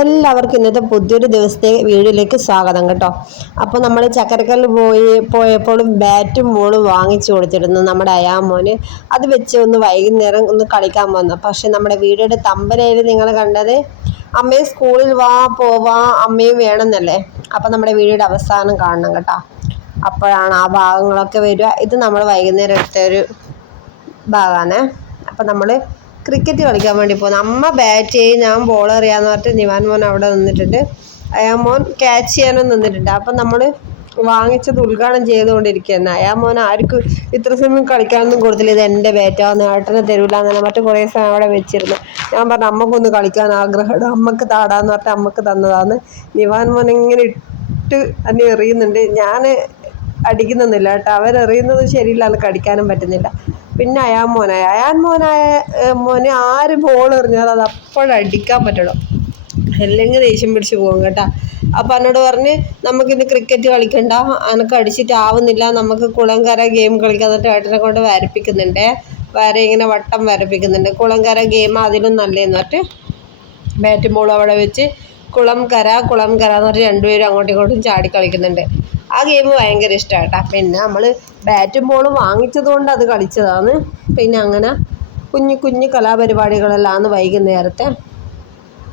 എല്ലാവർക്കും ഇന്നത്തെ പുതിയൊരു ദിവസത്തെ വീഡിയോയിലേക്ക് സ്വാഗതം കേട്ടോ. അപ്പോൾ നമ്മൾ ചക്കരക്കല്ല് പോയി പോയപ്പോഴും ബാറ്റും ബോളും വാങ്ങിച്ചു കൊടുത്തിരുന്നു നമ്മുടെ അയാമോന് അത് വെച്ച് ഒന്ന് വൈകുന്നേരം ഒന്ന് കളിക്കാൻ വന്നു. പക്ഷെ നമ്മുടെ വീഡിയോയുടെ തമ്പനയിൽ നിങ്ങൾ കണ്ടത്? അമ്മയെ സ്കൂളിൽ വാ പോവാ അമ്മയും വേണമെന്നല്ലേ? അപ്പോൾ നമ്മുടെ വീഡിയോയുടെ അവസാനം കാണണം കേട്ടോ. അപ്പോഴാണ് ആ ഭാഗങ്ങളൊക്കെ വരിക. ഇത് നമ്മൾ വൈകുന്നേരം എടുത്ത ഒരു ഭാഗമാണ്. അപ്പോൾ നമ്മൾ ക്രിക്കറ്റ് കളിക്കാൻ വേണ്ടി പോകുന്നത് അമ്മ ബാറ്റ് ചെയ്യും ഞാൻ ബോൾ എറിയാന്ന് പറഞ്ഞിട്ട് നിവാൻ മോൻ അവിടെ നിന്നിട്ടുണ്ട്. അയാ മോൻ ക്യാച്ച് ചെയ്യാനും നിന്നിട്ടുണ്ട്. അപ്പം നമ്മൾ വാങ്ങിച്ചത് ഉദ്ഘാടനം ചെയ്തുകൊണ്ടിരിക്കുകയാണ്. അയാ മോൻ ആർക്കും ഇത്ര സമയം കളിക്കാനൊന്നും കൊടുത്തില്ല. ഇത് എന്റെ ബാറ്റാന്ന് നേട്ടനെ തരൂല അങ്ങനെ മറ്റു കുറേ സമയം അവിടെ വെച്ചിരുന്നു. ഞാൻ പറഞ്ഞു അമ്മക്കൊന്ന് കളിക്കാൻ ആഗ്രഹമുണ്ട്? അമ്മയ്ക്ക് താടാന്ന് പറഞ്ഞിട്ട് അമ്മയ്ക്ക് തന്നതാന്ന്. നിവാൻ മോൻ ഇങ്ങനെ ഇട്ട് അന്നെ എറിയുന്നുണ്ട്. ഞാൻ അടിക്കുന്നൊന്നുമില്ല കേട്ടോ. അവരെറിയുന്നത് ശരിയില്ല. അത് കടിക്കാനും പറ്റുന്നില്ല. പിന്നെ അയാൻ മോനായ അയാൻ മോനായ മോന് ആര് ബോൾ എറിഞ്ഞാൽ അത് അപ്പോഴടിക്കാൻ പറ്റണം അല്ലെങ്കിൽ ദേഷ്യം പിടിച്ച് പോകും കേട്ടാ. അപ്പം എന്നോട് പറഞ്ഞ് നമുക്കിന്ന് ക്രിക്കറ്റ് കളിക്കണ്ട അനക്ക് അടിച്ചിട്ടാവുന്നില്ല നമുക്ക് കുളങ്കര ഗെയിം കളിക്കാൻ എന്നിട്ട് ഏട്ടനെ കൊണ്ട് വരപ്പിക്കുന്നുണ്ട്. വര ഇങ്ങനെ വട്ടം വരപ്പിക്കുന്നുണ്ട്. കുളങ്കര ഗെയിം അതിലും നല്ലതെന്ന് പറഞ്ഞിട്ട് ബാറ്റും ബോളും അവിടെ വെച്ച് കുളം കര കുളം കര എന്ന് പറഞ്ഞ് രണ്ടുപേരും അങ്ങോട്ടും ഇങ്ങോട്ടും ചാടി കളിക്കുന്നുണ്ട്. ആ ഗെയിം ഭയങ്കര ഇഷ്ടമായിട്ടാ പിന്നെ നമ്മൾ ബാറ്റും ബോളും വാങ്ങിച്ചത് കൊണ്ട് അത് കളിച്ചതാണ്. പിന്നെ അങ്ങനെ കുഞ്ഞു കുഞ്ഞു കലാപരിപാടികളെല്ലാം വൈകുന്നേരത്തെ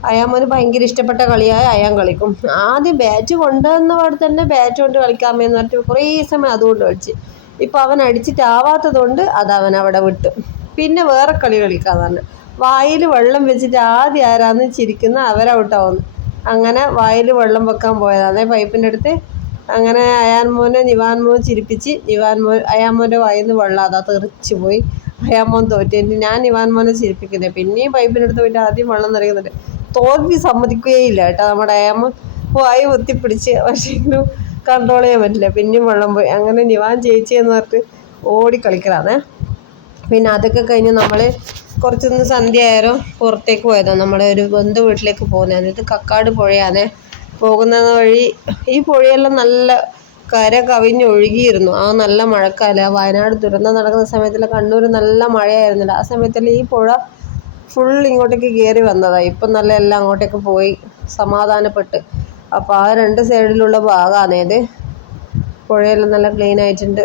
അയാമോന് ഭയങ്കര ഇഷ്ടപ്പെട്ട കളിയായ അയാൻ കളിക്കും. ആദ്യം ബാറ്റ് കൊണ്ടുവന്ന പാടെ തന്നെ ബാറ്റ് കൊണ്ട് കളിക്കാമെന്ന് പറഞ്ഞിട്ട് കുറേ സമയം അതുകൊണ്ട് കളിച്ച്. ഇപ്പം അവൻ അടിച്ചിട്ടാവാത്തത് കൊണ്ട് അത് അവൻ അവിടെ വിട്ടു. പിന്നെ വേറെ കളി കളിക്കാന്ന് പറഞ്ഞു. വായിൽ വെള്ളം വെച്ചിട്ട് ആദ്യം ആരാന്ന് ചിരിക്കുന്ന അവരൗട്ടാവുന്നു. അങ്ങനെ വായിൽ വെള്ളം വെക്കാൻ പോയതാണ്. പൈപ്പിന്റെ അടുത്ത് അങ്ങനെ അയാൻ നിവാൻമോൻ നിവാൻ മോൻ ചിരിപ്പിച്ച് നിവാൻ മോൻ അയാൻ മോന്റെ വായിൽ നിന്ന് വെള്ളം അതാ തെറിച്ച് പോയി. അയാൻ മോൻ തോറ്റു. ഞാൻ നിവാൻമോനെ ചിരിപ്പിക്കുന്നത് പിന്നെയും പൈപ്പിനെടുത്ത് പോയിട്ട് ആദ്യം വെള്ളം നിറയുന്നുണ്ട്. തോൽവി സമ്മതിക്കുകയില്ല കേട്ടോ നമ്മുടെ അയാമ്മ വായി ഒത്തിപ്പിടിച്ച് പക്ഷേ കൺട്രോൾ ചെയ്യാൻ പറ്റില്ല. പിന്നെയും വെള്ളം പോയി. അങ്ങനെ നിവാൻ ചേച്ചി എന്ന് പറഞ്ഞിട്ട് ഓടി കളിക്കലാണേ പിന്നെ അതൊക്കെ കഴിഞ്ഞ് നമ്മൾ കുറച്ചൊന്ന് സന്ധ്യ ആയാലും പുറത്തേക്ക് പോയതാണ് നമ്മുടെ ഒരു ബന്ധു വീട്ടിലേക്ക് പോകുന്നത് ഇത് കക്കാട് പുഴയാണ്. പോകുന്ന വഴി ഈ പുഴയെല്ലാം നല്ല കര കവിഞ്ഞൊഴുകിയിരുന്നു. ആ നല്ല മഴക്കാലം വയനാട് ദുരന്തം നടക്കുന്ന സമയത്തിൽ കണ്ണൂർ നല്ല മഴയായിരുന്നില്ല. ആ സമയത്തിൽ ഈ പുഴ ഫുൾ ഇങ്ങോട്ടേക്ക് കയറി വന്നതാണ് ഇപ്പം നല്ല എല്ലാം അങ്ങോട്ടേക്ക് പോയി സമാധാനപ്പെട്ട്. അപ്പോൾ ആ രണ്ട് സൈഡിലുള്ള ഭാഗമാണ് ഇത്. പുഴയെല്ലാം നല്ല ക്ലീൻ ആയിട്ടുണ്ട്.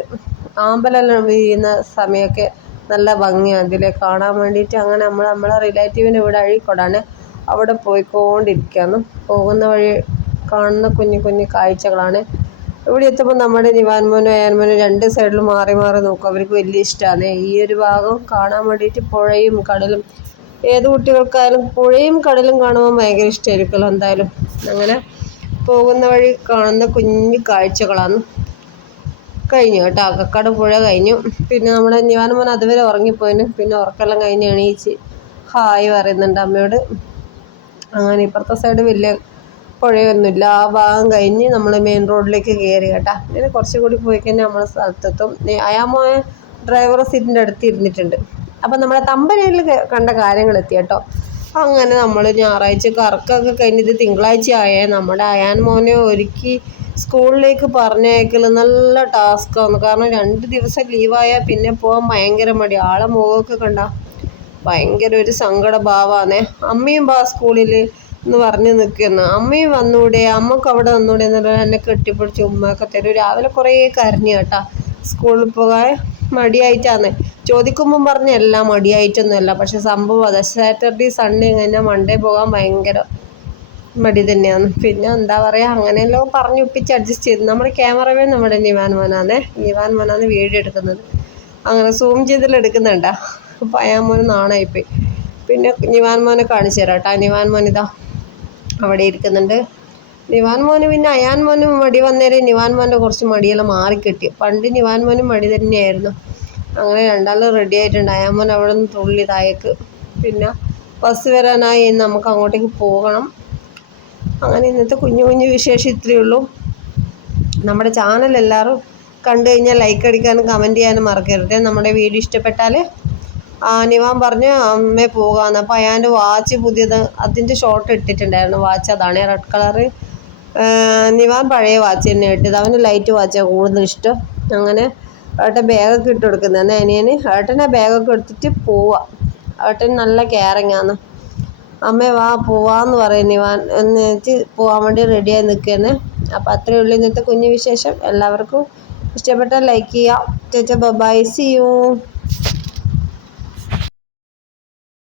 ആമ്പലെല്ലാം വീഴുന്ന സമയമൊക്കെ നല്ല ഭംഗിയാണ് അതിലെ കാണാൻ വേണ്ടിയിട്ട് അങ്ങനെ നമ്മൾ നമ്മളെ റിലേറ്റീവിന്റെ വീട് അഴീക്കോടാണ്. അവിടെ പോയിക്കൊണ്ടിരിക്കുകയാണ് പോകുന്ന വഴി കാണുന്ന കുഞ്ഞു കുഞ്ഞു കാഴ്ചകളാണ്. ഇവിടെ എത്തുമ്പോൾ നമ്മുടെ നിവാൻമോനും അയാൻമോനും രണ്ട് സൈഡിലും മാറി മാറി നോക്കും. അവർക്ക് വലിയ ഇഷ്ടമാണ് ഈ ഒരു ഭാഗം കാണാൻ വേണ്ടിയിട്ട് പുഴയും കടലും ഏത് കുട്ടികൾക്കായാലും പുഴയും കടലും കാണുമ്പോൾ ഭയങ്കര ഇഷ്ടമായിരിക്കുമല്ലോ എന്തായാലും. അങ്ങനെ പോകുന്ന വഴി കാണുന്ന കുഞ്ഞു കാഴ്ചകളാണ്. കഴിഞ്ഞു കേട്ടോ. അകക്കാട് പുഴ കഴിഞ്ഞു. പിന്നെ നമ്മുടെ നിവാൻമോൻ അതുവരെ ഉറങ്ങിപ്പോയിന്. പിന്നെ ഉറക്കെല്ലാം കഴിഞ്ഞ് എണീച്ച് ഹായ് പറയുന്നുണ്ട് അമ്മയോട്. അങ്ങനെ ഇപ്പുറത്തെ സൈഡ് വലിയ പുഴയൊന്നുമില്ല. ആ ഭാഗം കഴിഞ്ഞ് നമ്മൾ മെയിൻ റോഡിലേക്ക് കയറി കേട്ടാ. പിന്നെ കുറച്ചുകൂടി പോയി കഴിഞ്ഞാൽ നമ്മൾ സ്ഥലത്തെത്തും. അയാമോ ഡ്രൈവർ സീറ്റിന്റെ അടുത്ത് ഇരുന്നിട്ടുണ്ട്. അപ്പം നമ്മളെ തമ്പനയിൽ കണ്ട കാര്യങ്ങൾ എത്തി കേട്ടോ അങ്ങനെ നമ്മൾ ഞായറാഴ്ച കറക്കൊക്കെ കഴിഞ്ഞത് തിങ്കളാഴ്ച ആയേ. നമ്മുടെ അയാൻ മോനെ ഒരുക്കി സ്കൂളിലേക്ക് പറഞ്ഞയക്കൽ നല്ല ടാസ്ക്കാണ്. കാരണം രണ്ട് ദിവസം ലീവായാൽ പിന്നെ പോകാൻ ഭയങ്കര മടി. ആളെ മുഖമൊക്കെ കണ്ട ഭയങ്കര ഒരു സങ്കട ഭാവമാണേ അമ്മയും ബാ സ്കൂളിൽ എന്ന് പറഞ്ഞു നിൽക്കുന്നു. അമ്മയും വന്നൂടെ അമ്മയ്ക്ക് അവിടെ വന്നൂടെ എന്നുള്ള എന്നെ കെട്ടിപ്പിടിച്ച് ഉമ്മയൊക്കെ തരും. രാവിലെ കുറേ കരഞ്ഞു കേട്ടാ. സ്കൂളിൽ പോകാൻ മടിയായിട്ടാണ് ചോദിക്കുമ്പം പറഞ്ഞ എല്ലാം മടിയായിട്ടൊന്നുമല്ല. പക്ഷെ സംഭവം അതെ. സാറ്റർഡേ സൺഡേ കഴിഞ്ഞാൽ മൺഡേ പോകാൻ ഭയങ്കര മടി തന്നെയാണ്. പിന്നെ എന്താ പറയുക അങ്ങനെയല്ലോ പറഞ്ഞു ഒപ്പിച്ച് അഡ്ജസ്റ്റ് ചെയ്തു. നമ്മുടെ ക്യാമറമാൻ നമ്മുടെ നിവാൻ മോനാണ് നിവാൻ മോനാണ് വീഡിയോ എടുക്കുന്നത്. അങ്ങനെ സൂം ചെയ്തിൽ എടുക്കുന്നുണ്ടാ. അപ്പോൾ അയാൻ മോന് നാണായിപ്പോയി. പിന്നെ നിവാൻ മോനെ കാണിച്ചു തരാം കേട്ടോ. നിവാൻ മോൻ ഇതാ അവിടെ ഇരിക്കുന്നുണ്ട്. നിവാൻ മോന് പിന്നെ അയാൻ മോനും മടി വന്നേരം നിവാൻ മോന്റെ കുറച്ച് മടിയെല്ലാം മാറിക്കിട്ടി പണ്ട് നിവാൻ മോനും മടി തന്നെയായിരുന്നു. അങ്ങനെ രണ്ടാളും റെഡി ആയിട്ടുണ്ട്. അയാൻ മോൻ അവിടെ നിന്ന് തുള്ളി താഴേക്ക്. പിന്നെ ബസ് വരാനായി നമുക്ക് അങ്ങോട്ടേക്ക് പോകണം. അങ്ങനെ ഇന്നത്തെ കുഞ്ഞു കുഞ്ഞു വിശേഷം ഇത്രയേ ഉള്ളൂ. നമ്മുടെ ചാനൽ എല്ലാവരും കണ്ടു കഴിഞ്ഞാൽ ലൈക്ക് അടിക്കാനും കമന്റ് ചെയ്യാനും മറക്കരുത്. നമ്മുടെ വീഡിയോ ഇഷ്ടപ്പെട്ടാൽ നിവാൻ പറഞ്ഞു അമ്മേ പോകാമെന്ന് അപ്പോൾ അയാന്റെ വാച്ച് പുതിയത് അതിന്റെ ഷോർട്ട് ഇട്ടിട്ടുണ്ടായിരുന്നു. വാച്ച് അതാണ് റെഡ് കളറ് നിവാൻ പഴയ വാച്ച് തന്നെ ഇട്ടത്. അവന് ലൈറ്റ് വാച്ചാണ് കൂടുതൽ ഇഷ്ടം. അങ്ങനെ ഏട്ടൻ ബാഗൊക്കെ ഇട്ട് കൊടുക്കുന്നത് അനിയന്? ഏട്ടനെ ബാഗൊക്കെ എടുത്തിട്ട് പോവാം. ഏട്ടൻ നല്ല കെയറിങ് അമ്മേ വാ പോവാന്ന് പറയുന്നു നിവാൻ. എന്നിട്ട് പോവാൻ വേണ്ടി റെഡിയായി നിൽക്കുന്നത് അപ്പോൾ അത്രയേ ഉള്ളൂ ഇന്നത്തെ കുഞ്ഞു വിശേഷം. എല്ലാവർക്കും ഇഷ്ടപ്പെട്ടാൽ ലൈക്ക് ചെയ്യാം. ചേച്ചാ ബൈ സി യു